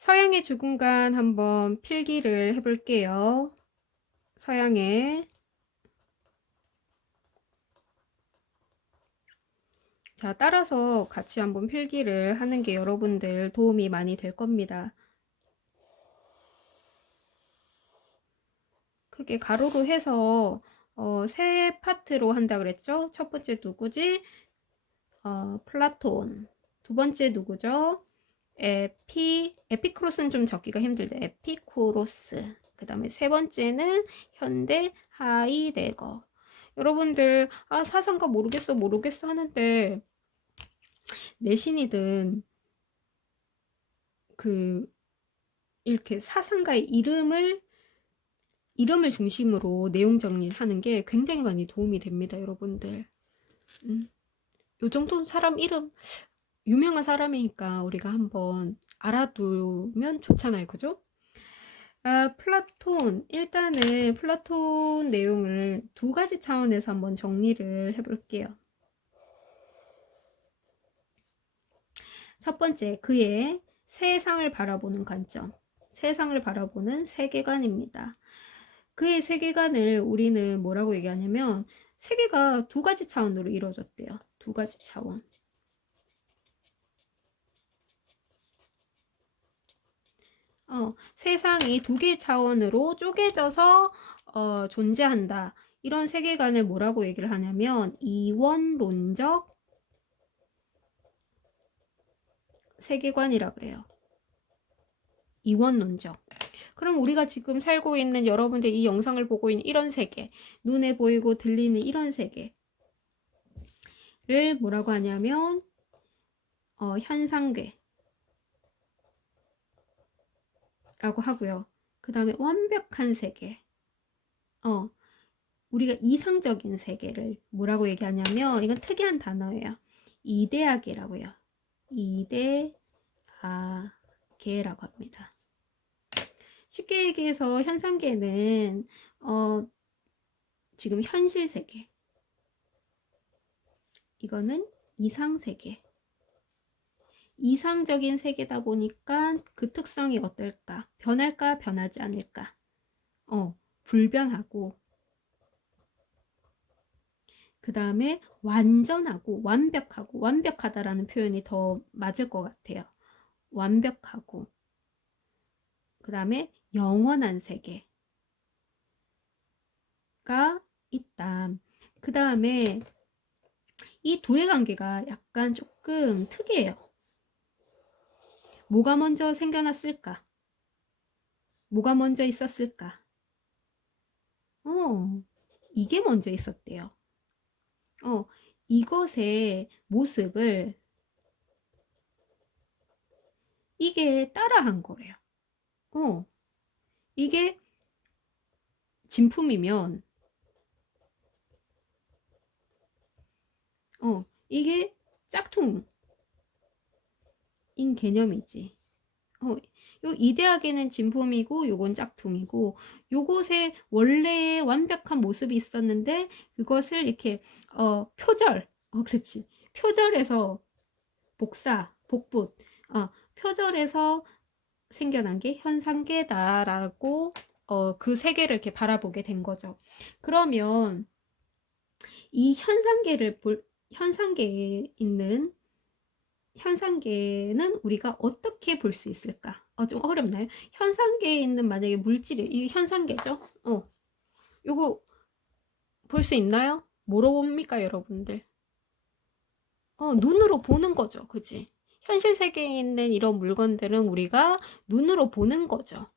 서양의 죽음관 한번 필기를 해볼게요. 서양의. 자, 따라서 같이 한번 필기를 하는 게 여러분들 도움이 많이 될 겁니다. 크게 가로로 해서 세 파트로 한다 그랬죠? 첫 번째 누구지? 플라톤. 두 번째 누구죠? 에피크로스는 좀 적기가 힘들다. 에피쿠로스. 그 다음에 세 번째는 현대 하이데거. 여러분들 사상가 모르겠어 하는데 내신이든 그 이렇게 사상가의 이름을 중심으로 내용 정리를 하는 게 굉장히 많이 도움이 됩니다, 여러분들. 요 정도 사람 이름 유명한 사람이니까 우리가 한번 알아두면 좋잖아요, 그죠? 플라톤. 일단은 플라톤 내용을 두 가지 차원에서 한번 정리를 해볼게요. 첫 번째, 그의 세상을 바라보는 관점. 세상을 바라보는 세계관입니다. 그의 세계관을 우리는 뭐라고 얘기하냐면 세계가 두 가지 차원으로 이루어졌대요. 두 가지 차원. 세상이 두 개의 차원으로 쪼개져서 존재한다. 이런 세계관을 뭐라고 얘기를 하냐면 이원론적 세계관이라 그래요. 이원론적. 그럼 우리가 지금 살고 있는 여러분들 이 영상을 보고 있는 이런 세계, 눈에 보이고 들리는 이런 세계를 뭐라고 하냐면 현상계 라고 하고요. 그 다음에 완벽한 세계. 우리가 이상적인 세계를 뭐라고 얘기하냐면 이건 특이한 단어예요. 이데아계라고요. 이데아계라고 합니다. 쉽게 얘기해서 현상계는 지금 현실 세계. 이거는 이상 세계. 이상적인 세계다 보니까 그 특성이 어떨까? 변할까? 변하지 않을까? 불변하고 그 다음에 완전하고 완벽하고 완벽하다라는 표현이 더 맞을 것 같아요. 완벽하고 그 다음에 영원한 세계가 있다. 그 다음에 이 둘의 관계가 약간 조금 특이해요. 뭐가 먼저 생겨났을까? 뭐가 먼저 있었을까? 이게 먼저 있었대요. 이것의 모습을 이게 따라한 거래요. 이게 진품이면 이게 짝퉁인 개념이지. 요 이대학에는 진품이고 요건 짝퉁이고 요것에 원래의 완벽한 모습이 있었는데 그것을 이렇게 표절 그렇지 표절해서 복붙 표절해서 생겨난 게 현상계다라고 그 세계를 이렇게 바라보게 된 거죠. 그러면 이 현상계에 있는 현상계는 우리가 어떻게 볼 수 있을까? 좀 어렵나요? 현상계에 있는 만약에 물질이 이 현상계죠? 요거 볼 수 있나요? 뭐로 봅니까, 여러분들? 눈으로 보는 거죠. 그지? 현실 세계에 있는 이런 물건들은 우리가 눈으로 보는 거죠.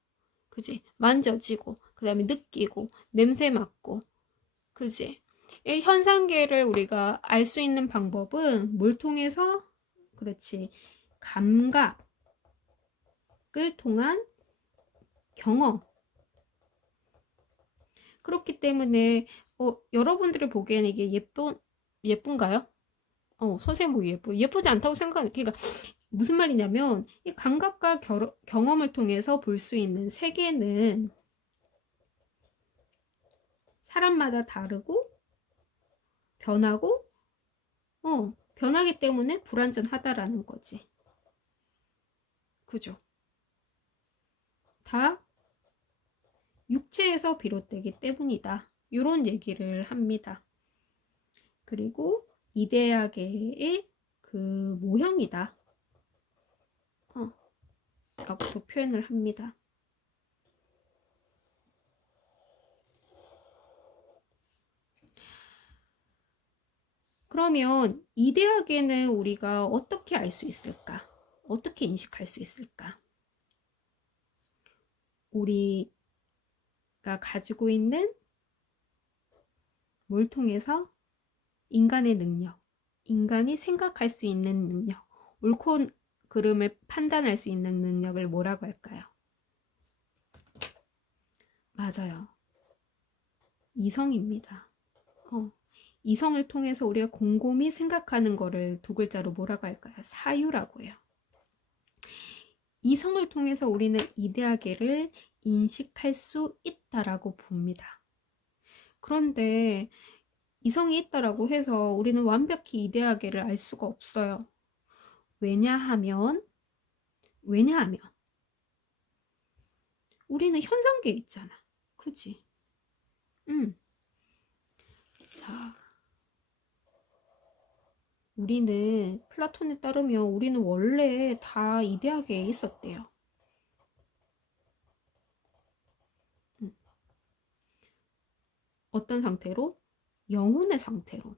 그지? 만져지고, 그 다음에 느끼고, 냄새 맡고, 그지? 이 현상계를 우리가 알 수 있는 방법은 뭘 통해서? 그렇지. 감각을 통한 경험. 그렇기 때문에 여러분들이 보기에는 이게 예쁜가요? 선생님 보기 예쁘지 않다고 생각하는. 그러니까 무슨 말이냐면 이 감각과 경험을 통해서 볼 수 있는 세계는 사람마다 다르고 변하고 변하기 때문에 불완전하다라는 거지. 그죠? 다 육체에서 비롯되기 때문이다. 이런 얘기를 합니다. 그리고 이데아계의 그 모형이다. 라고도 표현을 합니다. 그러면 이데아계는 우리가 어떻게 알 수 있을까? 어떻게 인식할 수 있을까? 우리가 가지고 있는 뭘 통해서? 인간의 능력, 인간이 생각할 수 있는 능력, 옳고 그름을 판단할 수 있는 능력을 뭐라고 할까요? 맞아요. 이성입니다. 이성을 통해서 우리가 곰곰이 생각하는 거를 두 글자로 뭐라고 할까요? 사유라고 해요. 이성을 통해서 우리는 이데아계를 인식할 수 있다라고 봅니다. 그런데 이성이 있다라고 해서 우리는 완벽히 이데아계를 알 수가 없어요. 왜냐하면 우리는 현상계에 있잖아. 그치? 자, 우리는 플라톤에 따르면 우리는 원래 다 이데아계에 있었대요. 어떤 상태로? 영혼의 상태로.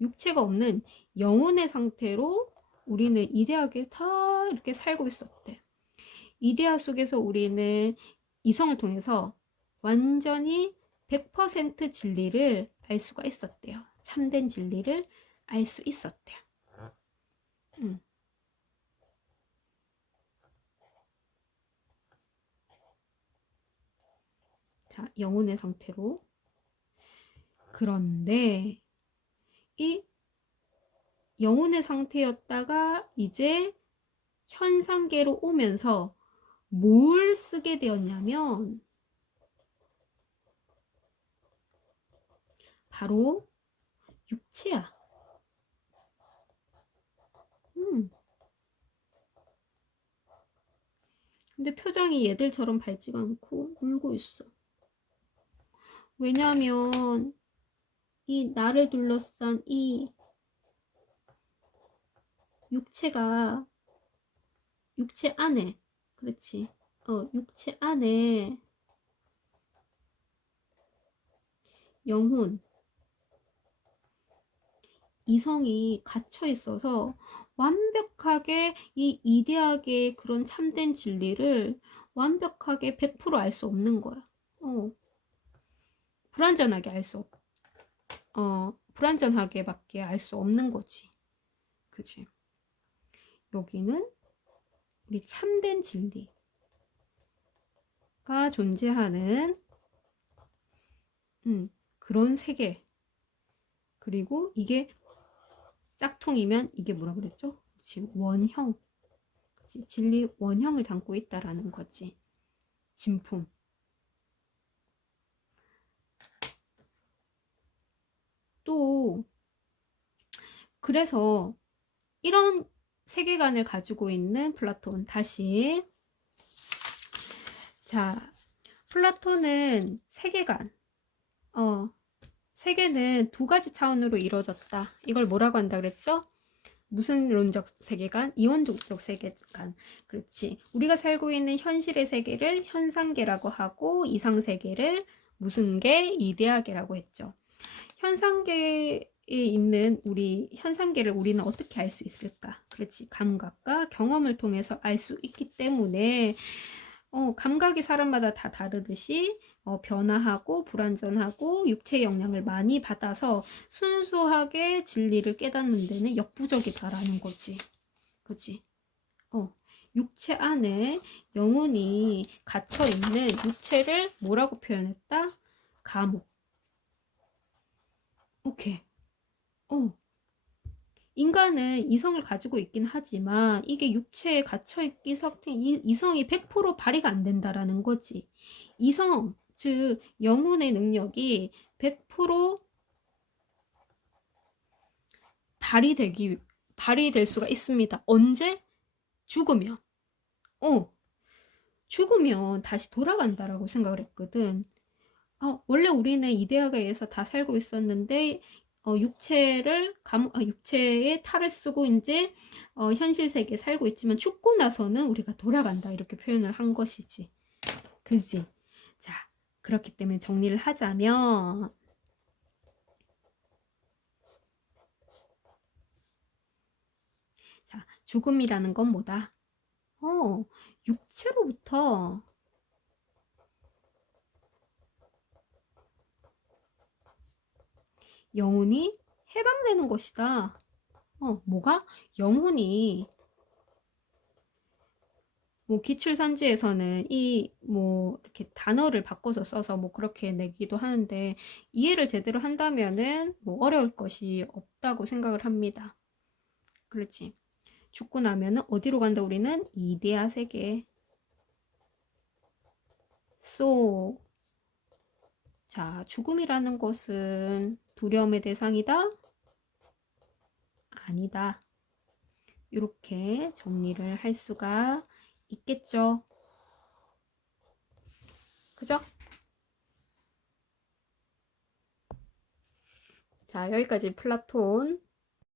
육체가 없는 영혼의 상태로 우리는 이데아계에 다 이렇게 살고 있었대. 이데아 속에서 우리는 이성을 통해서 완전히 100% 진리를 알 수가 있었대요. 참된 진리를 알 수 있었대요. 자, 영혼의 상태로. 그런데 이 영혼의 상태였다가 이제 현상계로 오면서 뭘 쓰게 되었냐면 바로 육체야. 근데 표정이 얘들처럼 밝지가 않고 울고 있어. 왜냐면 이 나를 둘러싼 이 육체가 육체 안에, 그렇지, 육체 안에 영혼, 이성이 갇혀 있어서 완벽하게 이 이데아계의 그런 참된 진리를 완벽하게 100% 알 수 없는 거야. 불완전하게 알 수 없, 불완전하게밖에 알 수 없는 거지. 그치? 여기는 우리 참된 진리가 존재하는 그런 세계. 그리고 이게 짝퉁이면 이게 뭐라 그랬죠? 지금 원형. 그치? 진리 원형을 담고 있다라는 거지. 진품. 또 그래서 이런 세계관을 가지고 있는 플라톤. 다시 자, 플라톤은 세계관, 세계는 두 가지 차원으로 이루어졌다. 이걸 뭐라고 한다 그랬죠? 무슨 론적 세계관? 이원적 세계관. 그렇지. 우리가 살고 있는 현실의 세계를 현상계라고 하고 이상세계를 무슨 계? 이데아계라고 했죠. 현상계에 있는 우리 현상계를 우리는 어떻게 알 수 있을까? 그렇지. 감각과 경험을 통해서 알 수 있기 때문에 감각이 사람마다 다 다르듯이 변화하고 불완전하고 육체의 영향을 많이 받아서 순수하게 진리를 깨닫는 데는 역부족이다라는 거지. 그치? 육체 안에 영혼이 갇혀있는 육체를 뭐라고 표현했다? 감옥. 오케이. 인간은 이성을 가지고 있긴 하지만 이게 육체에 갇혀있기 상태, 이성이 100% 발휘가 안 된다라는 거지. 이성, 즉 영혼의 능력이 100% 발휘될 수가 있습니다. 언제? 죽으면. 죽으면 다시 돌아간다라고 생각을 했거든. 원래 우리는 이데아가에서 다 살고 있었는데 육체의 탈을 쓰고 이제 현실 세계에 살고 있지만 죽고 나서는 우리가 돌아간다 이렇게 표현을 한 것이지. 그지? 자, 그렇기 때문에 정리를 하자면 자, 죽음이라는 건 뭐다? 육체로부터 영혼이 해방되는 것이다. 뭐가? 영혼이 뭐 기출산지에서는 이 뭐 이렇게 단어를 바꿔서 써서 뭐 그렇게 내기도 하는데 이해를 제대로 한다면은 뭐 어려울 것이 없다고 생각을 합니다. 그렇지. 죽고 나면은 어디로 간다 우리는? 이데아 세계. 소. 자, 죽음이라는 것은 두려움의 대상이다? 아니다. 이렇게 정리를 할 수가 있겠죠. 그죠? 자, 여기까지 플라톤